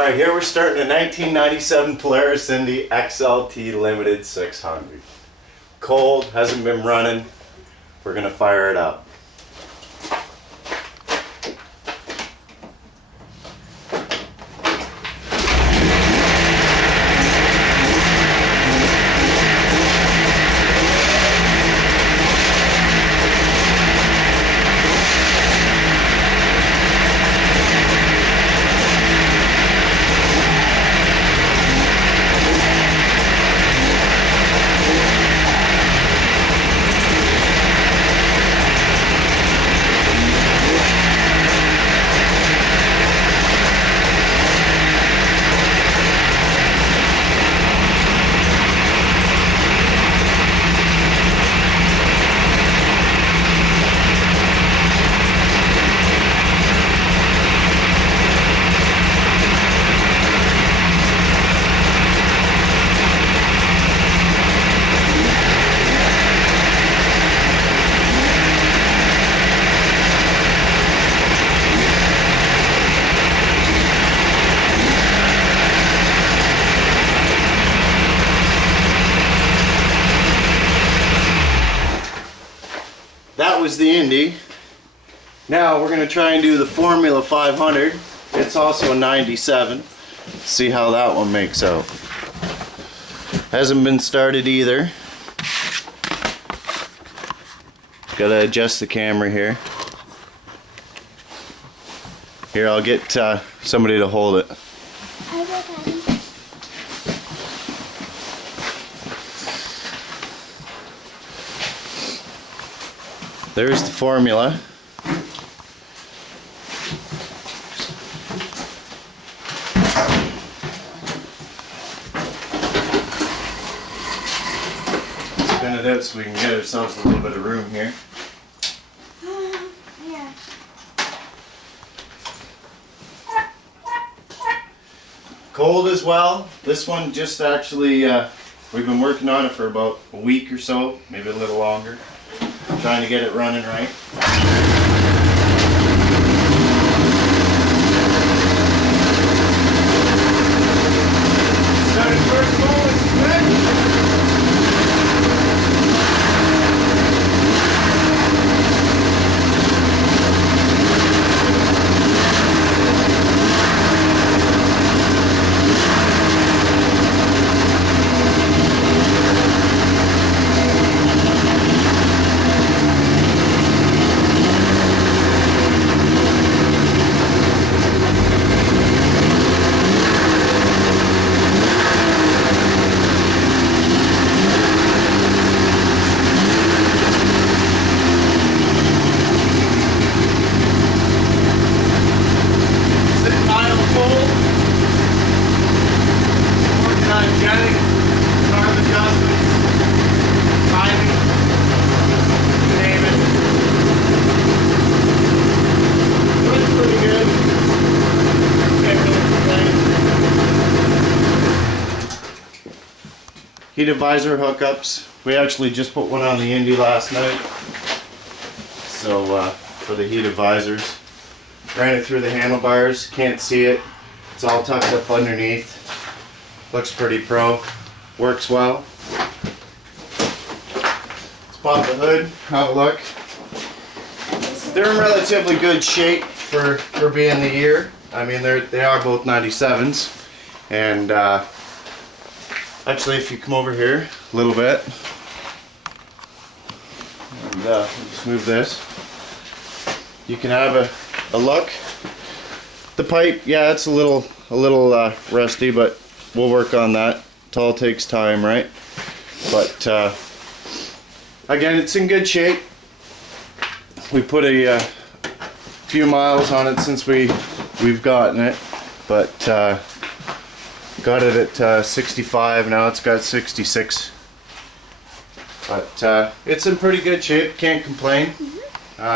Alright, here we're starting a 1997 Polaris Indy XLT Limited 600. Cold, hasn't been running. We're gonna fire it up. That was the Indy. Now we're going to try and do the Formula 500. It's also a 97. See how that one makes out. Hasn't been started either. Gotta adjust the camera here. Here, I'll get somebody to hold it. There's the Formula. Spin it out so we can get ourselves a little bit of room here. Yeah. Cold as well. This one just actually, we've been working on it for about a week or so, maybe a little longer. Trying to get it running right. Started first ball, which is good. Heated visor hookups. We actually just put one on the Indy last night. So for the heated visors, ran it through the handlebars. Can't see it. It's all tucked up underneath. Looks pretty pro. Works well. Let's pop the hood. Have a look. They're in relatively good shape for being the year. I mean, they are both 97s, and actually, if you come over here a little bit, and just move this, you can have a look. The pipe, yeah, it's a little rusty, but we'll work on that. It all takes time, right? But again, it's in good shape. We put a few miles on it since we've gotten it, but got it at 65. Now it's got 66. But it's in pretty good shape. Can't complain.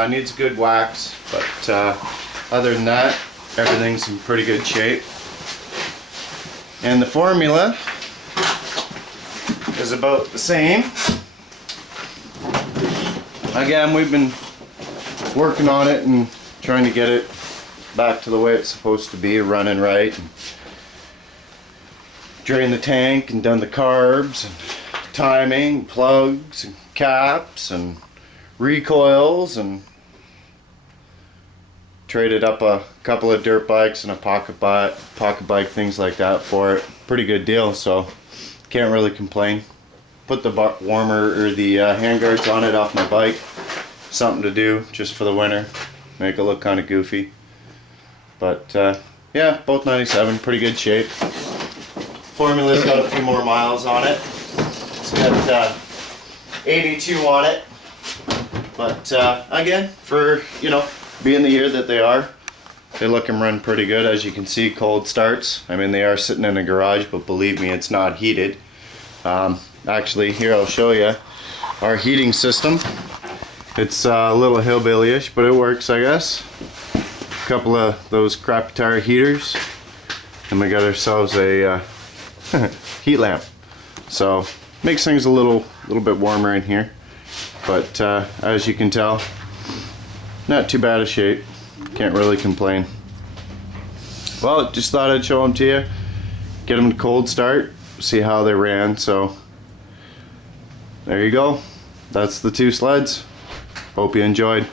Needs a good wax, but other than that, everything's in pretty good shape. And the Formula is about the same. Again, we've been working on it and trying to get it back to the way it's supposed to be, running right. drained the tank and done the carbs and timing, plugs and caps and recoils, and traded up a couple of dirt bikes and a pocket bike, things like that for it. Pretty good deal, so can't really complain. Put the warmer or the handguards on it off my bike. Something to do just for the winter. Make it look kind of goofy. But yeah, both 97, pretty good shape. Formula's got a few more miles on it. It's got 82 on it. But again, for, you know, being the year that they look and run pretty good. As you can see, cold starts. I mean, they are sitting in a garage, but believe me, it's not heated. Actually, here I'll show you our heating system. It's a little hillbilly-ish, but it works, I guess. A couple of those crappy tire heaters, and we got ourselves a heat lamp. So makes things a little bit warmer in here. But as you can tell, not too bad a shape. Can't really complain. Well, just thought I'd show them to you. Get them to cold start. See how they ran. So there you go. That's the two sleds. Hope you enjoyed.